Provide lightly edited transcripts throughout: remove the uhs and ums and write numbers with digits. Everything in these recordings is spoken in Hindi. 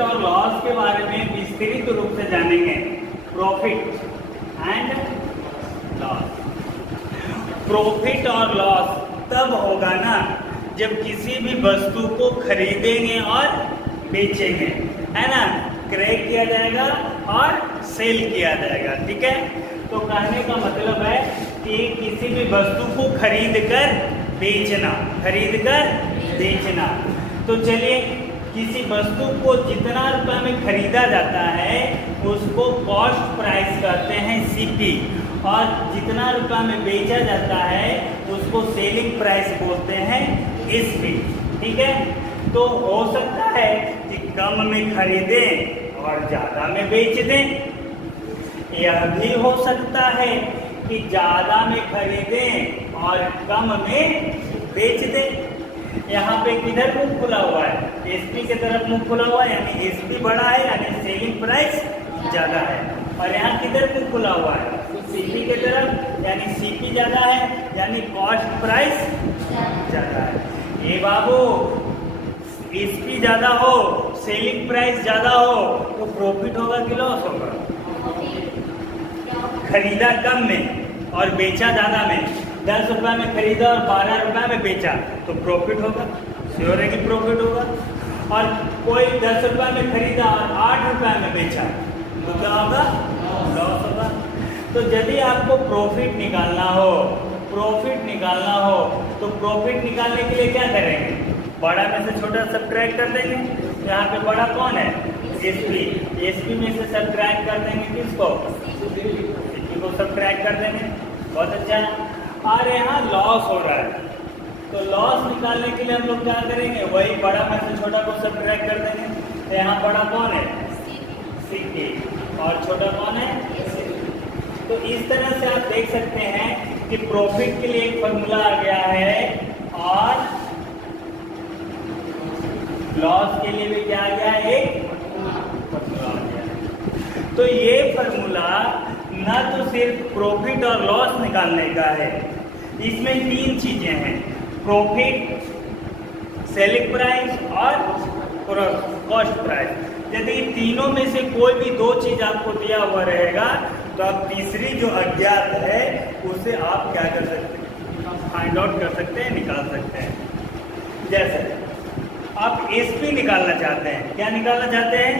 और लॉस के बारे में विस्तृत रूप से जानेंगे। Profit and loss. प्रॉफिट और लॉस तब होगा ना जब किसी भी वस्तु को खरीदेंगे और बेचेंगे, है ना, क्रय किया जाएगा और सेल किया जाएगा। ठीक है, तो कहने का मतलब है कि किसी भी वस्तु को खरीद कर बेचना, खरीद कर बेचना। तो चलिए, किसी वस्तु को जितना रुपये में खरीदा जाता है उसको कॉस्ट प्राइस कहते हैं सीपी, और जितना रुपये में बेचा जाता है उसको सेलिंग प्राइस बोलते हैं एसपी। ठीक है, तो हो सकता है कि कम में खरीदें और ज़्यादा में बेच दें, यह भी हो सकता है कि ज़्यादा में खरीदें और कम में बेच दें। यहाँ पे किधर मुंह खुला हुआ है? एसपी की तरफ मुंह खुला हुआ है, यानी एसपी बड़ा है यानी सेलिंग प्राइस ज़्यादा है। और यहाँ किधर मुंह खुला हुआ है? सीपी की तरफ, यानी सीपी ज़्यादा है यानी कॉस्ट प्राइस ज़्यादा है। ये बाबू, एसपी ज़्यादा हो, सेलिंग प्राइस ज़्यादा हो तो प्रॉफिट होगा कि लॉस होगा? खरीदा कम में और बेचा ज़्यादा में, 10 रुपये में खरीदा और 12 रुपये में बेचा तो प्रॉफिट होगा, श्योर है कि प्रॉफिट होगा। और कोई 10 रुपये में खरीदा और 8 रुपये में बेचा तो क्या होगा? लॉस होगा। तो यदि आपको प्रॉफिट निकालना हो, प्रॉफिट निकालना हो तो प्रॉफिट निकालने के लिए क्या करेंगे? बड़ा में से छोटा सब्ट्रैक्ट कर देंगे। यहाँ पे बड़ा कौन है? एसपी। एसपी में से सब्ट्रैक्ट कर देंगे किसको? सीपी को सब्ट्रैक्ट कर देंगे। बहुत अच्छा। और यहाँ लॉस हो रहा है तो लॉस निकालने के लिए हम लोग क्या करेंगे? वही बड़ा में से छोटा को सब्ट्रैक्ट कर देंगे। तो यहाँ बड़ा कौन है? सीपी। और छोटा कौन है? तो इस तरह से आप देख सकते हैं कि प्रॉफिट के लिए एक फॉर्मूला आ गया है और लॉस के लिए भी क्या आ गया है? एक फॉर्मूला आ गया है। तो ये फॉर्मूला न तो सिर्फ प्रॉफिट और लॉस निकालने का है, इसमें 3 चीजें हैं: प्रॉफिट, सेलिंग प्राइस और कॉस्ट प्राइस। यदि तीनों में से कोई भी 2 चीज आपको दिया हुआ रहेगा तो आप तीसरी जो अज्ञात है उसे आप क्या कर सकते हैं? फाइंड आउट कर सकते हैं, निकाल सकते हैं। जैसे आप एसपी निकालना चाहते हैं, क्या निकालना चाहते हैं?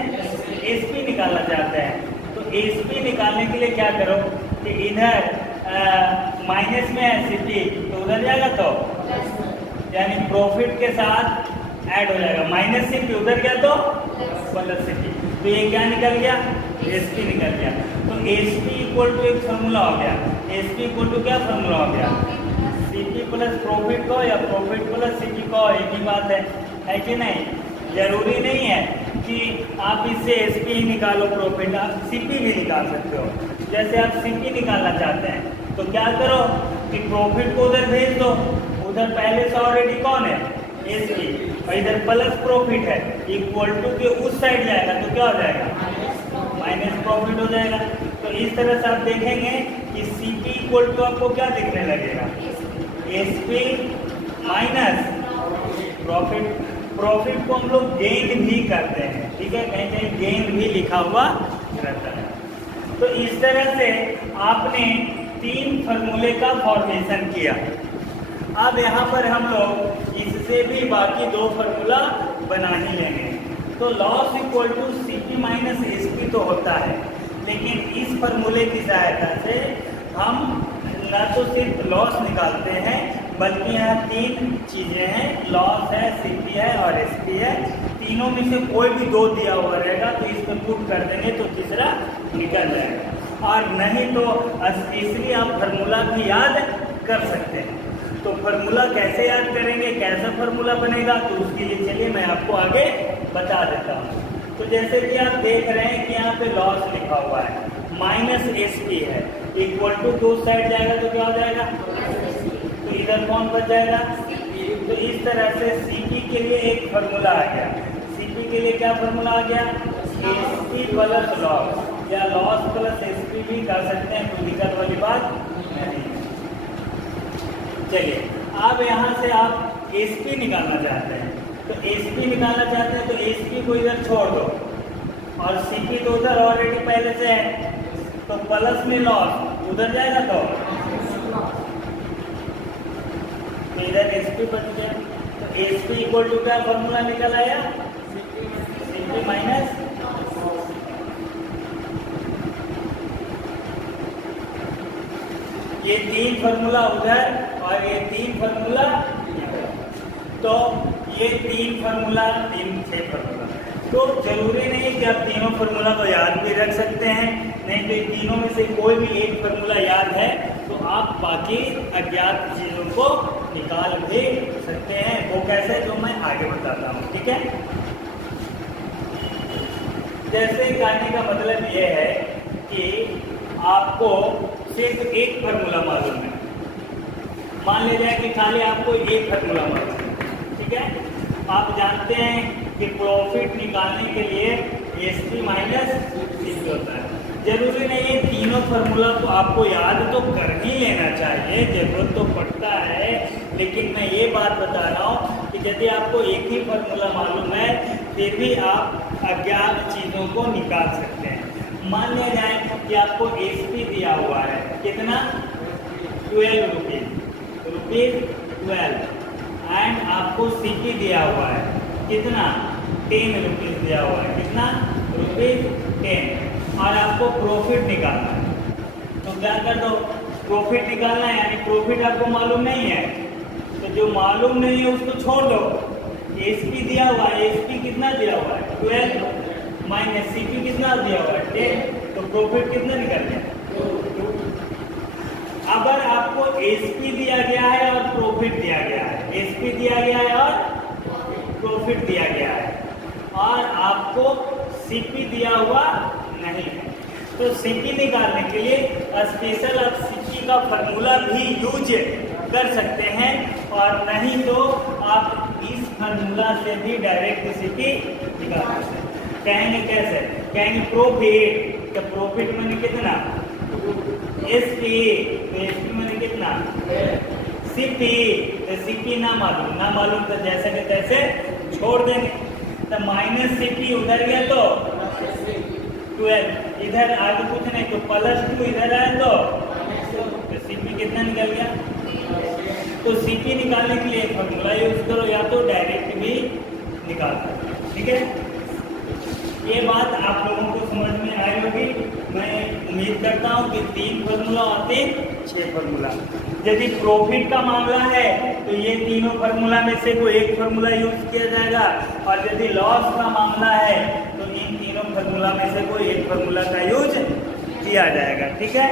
एसपी निकालना चाहते हैं। तो एसपी निकालने के लिए क्या करो कि इधर माइनस में है सीपी तो उधर जाएगा तो यानी प्रॉफिट के साथ ऐड हो जाएगा। माइनस सीपी उधर गया तो प्लस सीपी, तो ये क्या निकल गया? एसपी निकल गया। तो एसपी इक्वल टू एक फॉर्मूला हो गया। एसपी इक्वल टू क्या फॉर्मूला हो गया? सीपी प्लस प्रॉफिट को या प्रॉफिट प्लस सीपी को, एक ही बात है कि नहीं? जरूरी नहीं है कि आप इससे एसपी ही निकालो प्रॉफिट, आप सीपी भी निकाल सकते हो। जैसे आप सीपी निकालना चाहते हैं तो क्या करो कि प्रॉफिट को उधर भेज दो, उधर पहले से ऑलरेडी कौन है? एसपी, और इधर प्लस प्रॉफिट है, इक्वल टू के उस साइड जाएगा तो क्या हो जाएगा? माइनस प्रॉफिट हो जाएगा। तो इस तरह से आप देखेंगे कि सीपी इक्वल टू आपको क्या दिखने लगेगा? SP minus profit. प्रॉफिट को हम लोग गेन भी करते हैं, ठीक है, कहीं कहीं गेन भी लिखा हुआ रहता है। तो इस तरह से आपने 3 फॉर्मूले का फॉर्मेशन किया। अब यहाँ पर हम लोग इससे भी बाकी 2 फॉर्मूला बना ही लेंगे। तो loss equal to CP minus SP तो होता है, लेकिन इस फॉर्मूले की सहायता से हम न तो सिर्फ लॉस निकालते हैं बल्कि यहाँ 3 चीजें हैं, लॉस है, सीपी है और एसपी है। तीनों में से कोई भी 2 दिया हुआ रहेगा तो इस पर पुट कर देंगे तो तीसरा निकल जाएगा, और नहीं तो तीसरी आप फॉर्मूला भी याद कर सकते हैं। तो फॉर्मूला कैसे याद करेंगे, कैसा फॉर्मूला बनेगा, तो उसके लिए चलिए मैं आपको आगे बता देता हूँ। तो जैसे कि आप देख रहे हैं कि यहाँ पे लॉस लिखा हुआ है, माइनस एसपी है, इक्वल टू 2 साइड जाएगा तो क्या हो जाएगा? तो इधर कौन बच जाएगा? तो इस तरह से सीपी के लिए एक फॉर्मूला आ गया। सीपी के लिए क्या फॉर्मूला आ गया? एसपी प्लस लॉस, या लॉस प्लस एसपी भी कर सकते हैं, कोई दिक्कत वाली बात नहीं। चलिए, अब यहाँ से आप एसपी निकालना चाहते हैं, तो एसपी निकालना चाहते हैं तो एसपी को इधर छोड़ दो, और सीपी तो उधर ऑलरेडी पहले से है, तो प्लस में लॉस उधर जाएगा तो इधर एसपी बच गया। तो एसपी इक्वल टू क्या फॉर्मूला निकल आया, सीपी माइनस ये 3 फॉर्मूला उधर और ये 3 फॉर्मूला, तो ये 3 फॉर्मूला 6 फॉर्मूला। तो जरूरी नहीं कि आप तीनों फार्मूला को याद भी रख सकते हैं, नहीं तो इन तीनों में से कोई भी एक फार्मूला याद है तो आप बाकी अज्ञात चीज़ों को निकाल भी सकते हैं। वो कैसे, जो मैं आगे बताता हूँ, ठीक है। जैसे कहने का मतलब ये है कि आपको सिर्फ एक फार्मूला मालूम है, मान लिया जाए कि खाली आपको एक फार्मूला मालूम है, ठीक है। आप जानते हैं कि प्रॉफिट निकालने के लिए एसपी माइनस सीपी होता है। जरूरी नहीं है तीनों फार्मूला को आपको याद तो कर ही लेना चाहिए, जरूरत तो पड़ता है, लेकिन मैं ये बात बता रहा हूँ कि यदि आपको एक ही फार्मूला मालूम है फिर भी आप अज्ञात चीज़ों को निकाल सकते हैं। मान लिया जाए कि आपको एसपी दिया हुआ है, कितना 12 रुपीज़ 12 एंड आपको सीपी दिया हुआ है कितना 10 रुपीज़ दिया हुआ है, कितना ₹10, और आपको प्रॉफिट निकालना है। तो क्या कर दो, प्रॉफिट निकालना है, यानी प्रॉफिट आपको मालूम नहीं है, तो जो मालूम नहीं है उसको छोड़ दो। एसपी दिया हुआ है, एसपी कितना दिया हुआ है 12 माइनस सीपी कितना दिया हुआ है 10, तो प्रॉफिट कितना निकल गया 2। अगर आपको एसपी दिया गया है और प्रॉफिट दिया गया है, एसपी दिया गया है और प्रॉफिट दिया गया है, और आपको सीपी दिया हुआ नहीं है, तो सीपी निकालने के लिए स्पेशल आप सीपी का फार्मूला भी यूज कर सकते हैं, और नहीं तो आप इस फार्मूला से भी डायरेक्ट सीपी निकाल सकते हैं। कहेंगे कैसे, कहेंगे प्रॉफिट, तो प्रॉफिट मैंने कितना एसपी, तो एसपी मैंने कितना सीपी, तो सीपी ना मालूम तो जैसे के तैसे छोड़ देंगे। तो माइनस सीपी उधर गया तो 12, इधर आगे कुछ नहीं, तो +2 इधर आए तो सीपी कितना निकल गया। तो सीपी निकालने के लिए फॉर्मूला यूज करो, या तो डायरेक्ट भी निकाल सकते, ठीक है। ये बात आप लोगों को समझ में आई होगी, मैं उम्मीद करता हूँ कि 3 फार्मूला और 6 फार्मूला। यदि प्रॉफिट का मामला है तो ये तीनों फार्मूला में से कोई एक फार्मूला यूज किया जाएगा, और यदि लॉस का मामला है तो इन तीनों फार्मूला में से कोई एक फार्मूला का यूज किया जाएगा, ठीक है।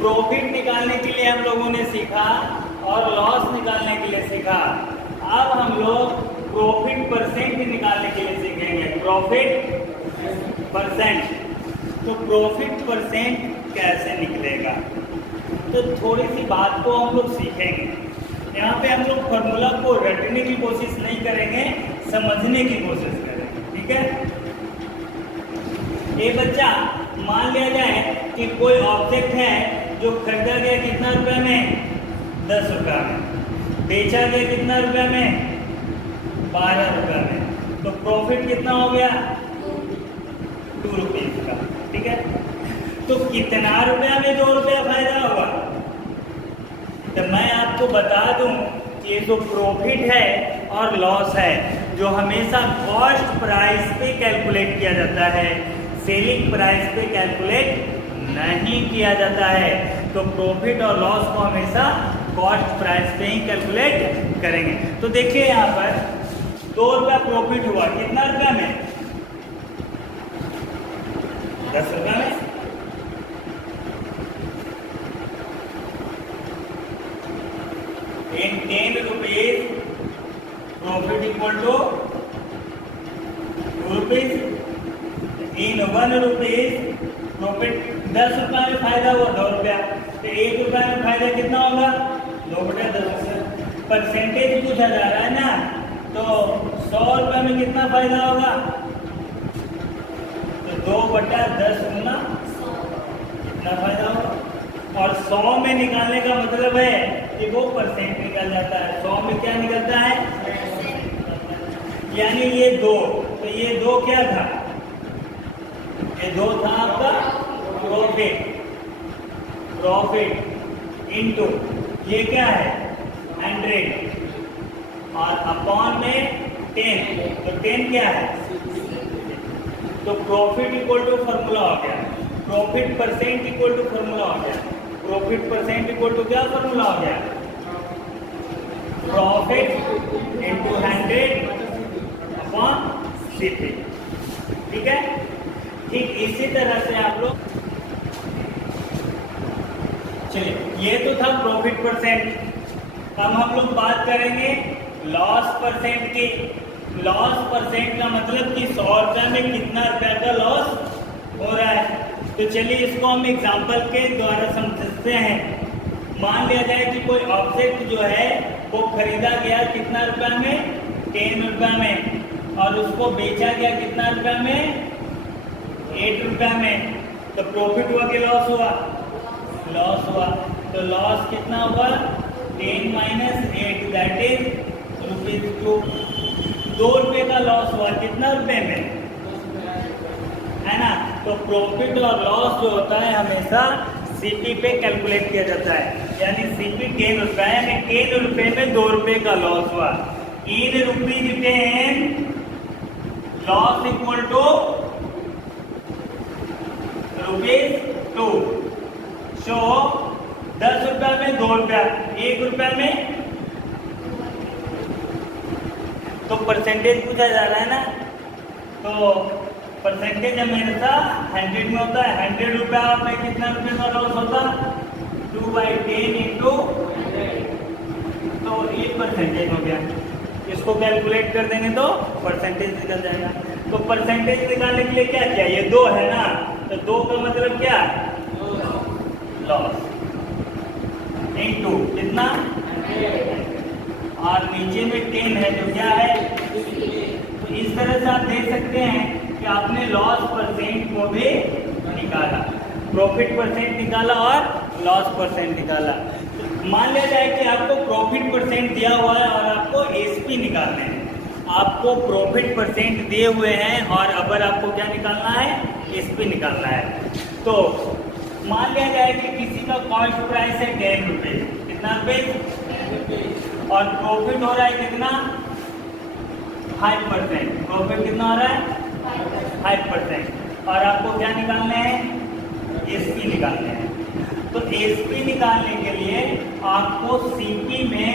प्रॉफिट निकालने के लिए हम लोगों ने सीखा और लॉस निकालने के लिए सीखा। अब हम लोग प्रॉफिट परसेंट निकालने के लिए सीखेंगे, प्रॉफिट परसेंट। तो प्रॉफिट परसेंट कैसे निकलेगा, तो थोड़ी सी बात को हम लोग सीखेंगे। यहाँ पे हम लोग फार्मूला को रटने की कोशिश नहीं करेंगे, समझने की कोशिश करेंगे, ठीक है। ये बच्चा मान लिया जाए कि कोई ऑब्जेक्ट है जो खरीदा गया कितना रुपए में 10 रुपया में, बेचा गया कितना रुपया में 12 रुपया में, तो प्रॉफिट कितना हो गया 2 रुपीज का, ठीक है। तो कितना रुपया में 2 रुपया फायदा होगा, तो मैं आपको बता दूं कि ये जो प्रॉफिट है और लॉस है जो हमेशा कॉस्ट प्राइस पे कैलकुलेट किया जाता है, सेलिंग प्राइस पे कैलकुलेट नहीं किया जाता है। तो प्रॉफिट और लॉस को हमेशा कॉस्ट प्राइस पे ही कैलकुलेट करेंगे। तो देखिए यहाँ पर 2 रुपया प्रॉफिट हुआ, कितना रुपया में 10 रुपया में, in 10 rupees profit equal to 2 rupees, in 1 rupees profit. 10 रुपया में फायदा हुआ 2 रुपया, तो 1 रुपया में फायदा कितना होगा 2/10। परसेंटेज पूछा जा रहा है ना, तो 100 रुपये में कितना फायदा होगा, तो 2/10 गुना कितना फायदा होगा और 100 में निकालने का मतलब है कि वो परसेंट निकल जाता है। 100 में क्या निकलता है, यानी ये 2, तो ये 2 क्या था, ये 2 था आपका प्रॉफिट इनटू ये क्या है 100 और अपॉन में 10, तो 10 क्या है, तो प्रॉफिट इक्वल टू फॉर्मूला हो गया, profit percent equal to formula हो गया, प्रॉफिट परसेंट इक्वल टू क्या फॉर्मूला हो गया, प्रॉफिट इनटू 100 अपॉन सीपी। ठीक है, ठीक इसी तरह से आप लोग, चलिए ये तो था प्रॉफिट परसेंट। अब हम लोग बात करेंगे लॉस परसेंट की। लॉस परसेंट का मतलब कि 100 रुपये में कितना रुपया का लॉस हो रहा है। तो चलिए इसको हम एग्जांपल के द्वारा समझते हैं। मान लिया जाए कि कोई ऑब्जेक्ट जो है वो खरीदा गया कितना रुपया में, 10 रुपया में, और उसको बेचा गया कितना रुपया में, 8 रुपया में। तो प्रॉफिट हुआ कि लॉस हुआ, लॉस हुआ। तो लॉस कितना हुआ, 10 माइनस 8 दैट इज ₹2। 2 रुपये का लॉस हुआ कितना रुपए में, है ना। तो प्रॉफिट और लॉस जो होता है हमेशा सीपी पे कैलकुलेट किया जाता है। यानी सीपी 10 रुपये, यानी 10 रुपये में 2 रुपये का लॉस हुआ। In rupees 10 loss equal to ₹2। So 10 रुपया में 2 रुपया, 1 रुपया में, तो परसेंटेज पूछा जा रहा है ना। तो परसेंटेज हमेशा 100 में होता है। 100 रुपया में कितना रुपये का लॉस होता, 2/10 इंटू, तो ये परसेंटेज हो गया। इसको कैलकुलेट कर देंगे तो परसेंटेज निकल जाएगा। तो परसेंटेज निकालने के लिए क्या किया, ये 2 है ना, तो 2 का मतलब क्या, लॉस इंटू कितना, और नीचे में 10 है जो क्या है। तो इस तरह से आप देख सकते हैं कि आपने लॉस परसेंट को भी निकाला, प्रॉफिट परसेंट निकाला और लॉस परसेंट निकाला। मान लिया जाए कि आपको प्रॉफिट परसेंट दिया हुआ है और आपको एसपी निकालना है। आपको प्रॉफिट परसेंट दिए हुए हैं और अगर आपको क्या निकालना है, एसपी निकालना है। तो मान लिया जाए कि किसी का कॉस्ट प्राइस है 10 रुपये, कितना रुपये, और प्रॉफिट हो रहा है कितना, 5%। प्रॉफिट कितना हो रहा है, 5%। और आपको क्या निकालने हैं, एसपी निकालने हैं। तो एसपी निकालने के लिए आपको सीपी में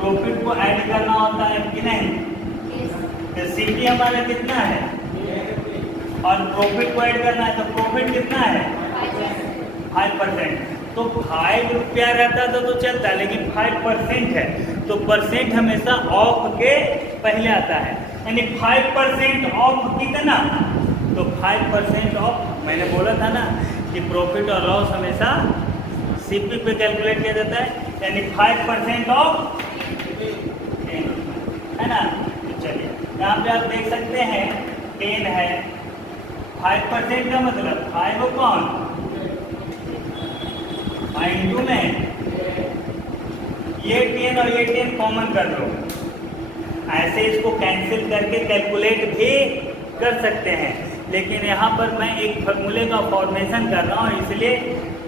प्रॉफिट को ऐड करना होता है कि नहीं। तो सीपी हमारा कितना है और प्रॉफिट को ऐड करना है, तो प्रॉफिट कितना है, 5%। तो 5 रुपया रहता तो चलता, लेकिन 5% है तो परसेंट हमेशा ऑफ के पहले आता है। यानी 5% ऑफ कितना, तो 5% ऑफ, मैंने बोला था ना कि प्रॉफिट और लॉस हमेशा सीपी पे कैलकुलेट किया जाता है। यानी 5% ऑफ, है ना। चलिए यहाँ पे आप देख सकते हैं 10 है, 5% का मतलब 5 अपॉन 5 में ये 10 और ये 10 कॉमन कर लो। ऐसे इसको कैंसिल करके कैलकुलेट भी कर सकते हैं, लेकिन यहाँ पर मैं एक फार्मूले का फॉर्मेशन कर रहा हूँ, इसलिए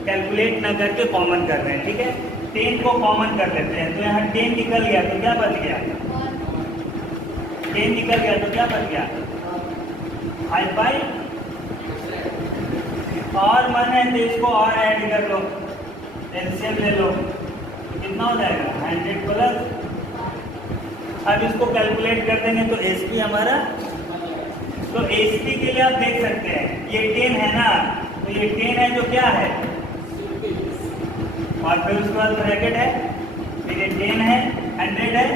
कैलकुलेट ना करके कॉमन कर रहे हैं। ठीक है, 10 को कॉमन कर लेते हैं। तो यहाँ 10 निकल गया तो क्या बच गया, 10 निकल गया तो क्या बच गया, 5/, और मन है तो इसको और ऐड कर लो, एलसीएम ले लो, तो कितना हो जाएगा 100 प्लस। अब इसको कैलकुलेट कर देंगे तो एसपी हमारा, तो एसपी के लिए आप देख सकते हैं ये 10 है ना, तो ये 10 है जो क्या है, और फिर उसके बाद ब्रैकेट है, फिर ये 10 है, 100 है,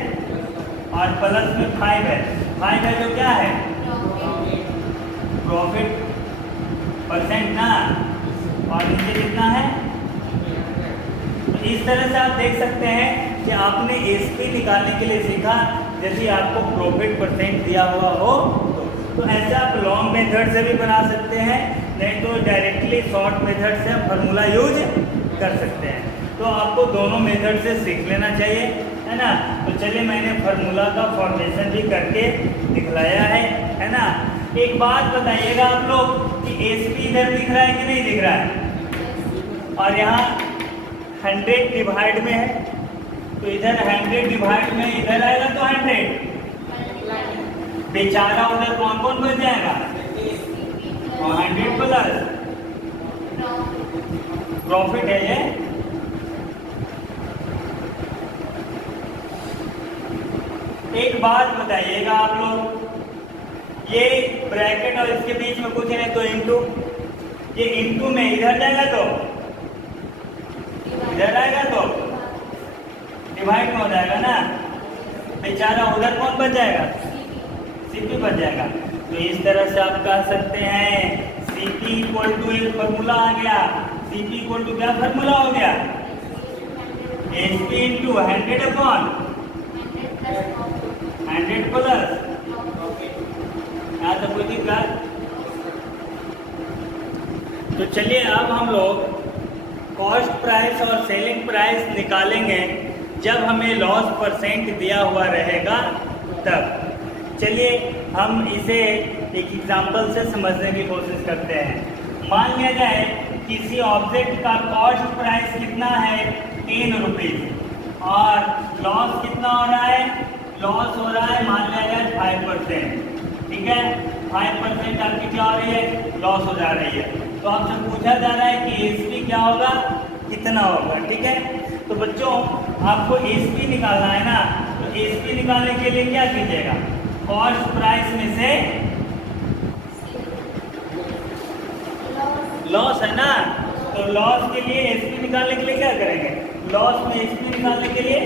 और प्लस में 5 है। 5 है जो क्या है, प्रॉफिट परसेंट ना, और नीचे कितना है। तो इस तरह से आप देख सकते हैं कि आपने एसपी निकालने के लिए सीखा। यदि आपको प्रॉफिट परसेंट दिया हुआ हो तो ऐसे आप लॉन्ग मेथड से भी बना सकते हैं, नहीं तो डायरेक्टली शॉर्ट मेथड से फार्मूला यूज कर सकते हैं। तो आपको दोनों मेथड से सीख लेना चाहिए, है ना। तो चलिए मैंने फार्मूला का फॉर्मेशन भी करके दिखलाया है ना। एक बात बताइएगा आप लोग कि एसपी इधर दिख रहा है कि नहीं दिख रहा है, और यहाँ 100 डिवाइड में है, तो इधर 100 डिवाइड में इधर आएगा तो 100, बेचारा उधर कौन कौन बच जाएगा, और 100 प्लस प्रॉफिट है ये। एक बात बताइएगा आप लोग, ये ब्रैकेट और इसके बीच में कुछ नहीं तो इनटू, ये इनटू में इधर जाएगा तो इधर आएगा तो डिवाइड में हो जाएगा ना, बेचारा उधर कौन बच जाएगा, सीपी बच जाएगा। तो इस तरह से आप कह सकते हैं सीपी इक्वल टू एक फॉर्मूला आ गया, सीपी इक्वल टू क्या फॉर्मूला हो गया, एसपी इंटू 100 अपॉन 100 प्लस, यहाँ तो कोई दिक्कत। तो चलिए अब हम लोग कॉस्ट प्राइस और सेलिंग प्राइस निकालेंगे जब हमें लॉस परसेंट दिया हुआ रहेगा तब। चलिए हम इसे एक एग्जांपल से समझने की कोशिश करते हैं। मान लिया जाए किसी ऑब्जेक्ट का कॉस्ट प्राइस कितना है 3 रुपीज़ और लॉस कितना हो रहा है, लॉस हो रहा है मान लिया जाए 5%, ठीक है। 5% आपकी क्या हो रही है, लॉस हो जा रही है। तो आपसे पूछा जा रहा है कि एसपी क्या होगा, कितना होगा, ठीक है। तो बच्चों आपको एसपी निकालना है ना, तो एसपी निकालने के लिए क्या कीजिएगा, कॉस्ट प्राइस में से लॉस है ना, तो लॉस के लिए एसपी निकालने के लिए क्या करेंगे, लॉस में एसपी निकालने के लिए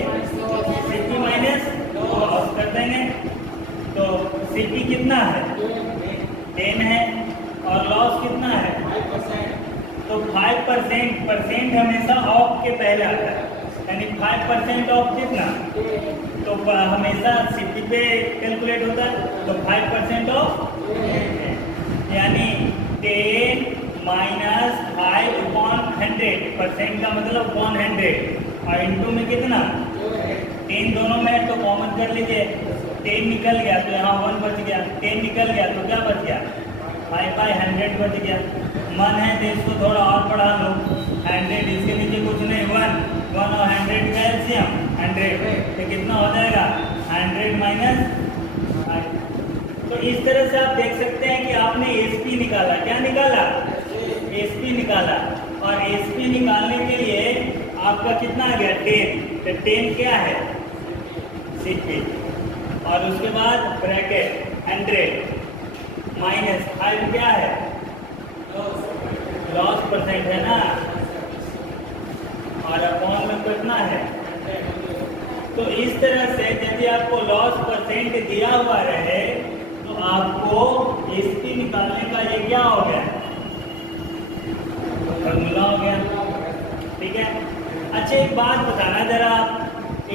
सीपी माइनस लॉस कर देंगे। तो सीपी कितना है 10 है और लॉस कितना है 5%, तो 5% हमेशा ऑफ के पहले आता है, यानी 5% ऑफ कितना, तो हमेशा सीपी पे कैलकुलेट होता है, तो 5% ऑफ यानी 10 माइनस 5/100%, का मतलब 100 और इंटू में कितना 10 दोनों में है तो कॉमन कर लीजिए, 10 निकल गया तो यहाँ 1 बच गया, 10 निकल गया तो क्या बच गया 5/100 बच गया। मन है तो इसको थोड़ा और बढ़ा लो, 100 इसके नीचे कुछ नहीं, 1 और 100 का एलसीएम 100, तो कितना हो जाएगा 100 माइनस। तो इस तरह से आप देख सकते हैं कि आपने एसपी निकाला, क्या निकाला, एसपी निकाला, और एसपी निकालने के लिए आपका कितना आ गया 10, तो 10 क्या है सीपी, और उसके बाद ब्रैकेट 100 माइनस 5 क्या है लॉस परसेंट है ना, और अपॉन में कितना है। तो इस तरह से यदि आपको लॉस परसेंट दिया हुआ रहे तो आपको एसपी निकालने का ये क्या हो गया, फॉर्मूला हो गया, ठीक है। अच्छा एक बात बताना जरा,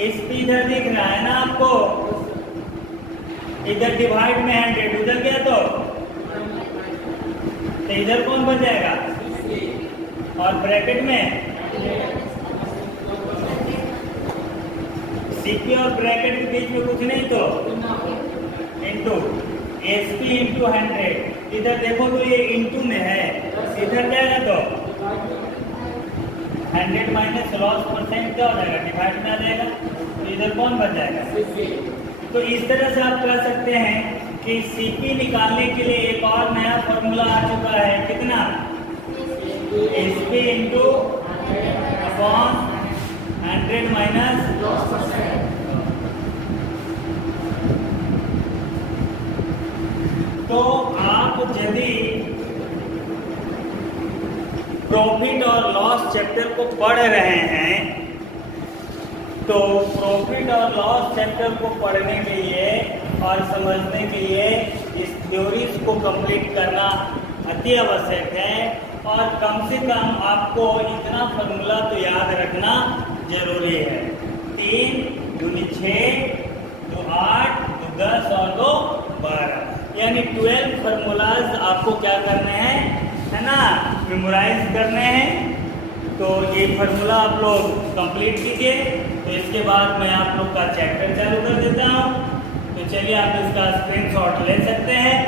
एसपी इधर दिख रहा है ना आपको, इधर डिवाइड में 100 उधर गया तो इधर कौन बच जाएगा, और ब्रैकेट में सीपी और ब्रैकेट के बीच में कुछ नहीं तो इंटू एसपी इंटू 100, इधर देखो तो ये इंटू में है, इधर जाएगा तो 100 माइनस लॉस परसेंट क्या हो जाएगा, डिवाइड में आ जाएगा, तो इधर कौन बच जाएगा। तो इस तरह से आप कह सकते हैं कि सीपी निकालने के लिए एक और नया फॉर्मूला आ चुका है, कितना SP into upon 100 minus loss percent. तो आप यदि प्रॉफिट और लॉस चैप्टर को पढ़ रहे हैं तो प्रॉफिट और लॉस चैप्टर को पढ़ने के लिए और समझने के लिए इस थ्योरीज को कंप्लीट करना अति आवश्यक है, और कम से कम आपको इतना फॉर्मूला तो याद रखना जरूरी है। 3 दूनी 6, 2 8, 2 10 और 2 12, यानी 12 फार्मूलाज आपको क्या करने हैं, है ना, मेमोराइज करने हैं। तो ये फार्मूला आप लोग कंप्लीट कीजिए। तो इसके बाद मैं आप लोग का चैप्टर चालू कर देता हूँ। तो चलिए आप इसका स्क्रीनशॉट ले सकते हैं।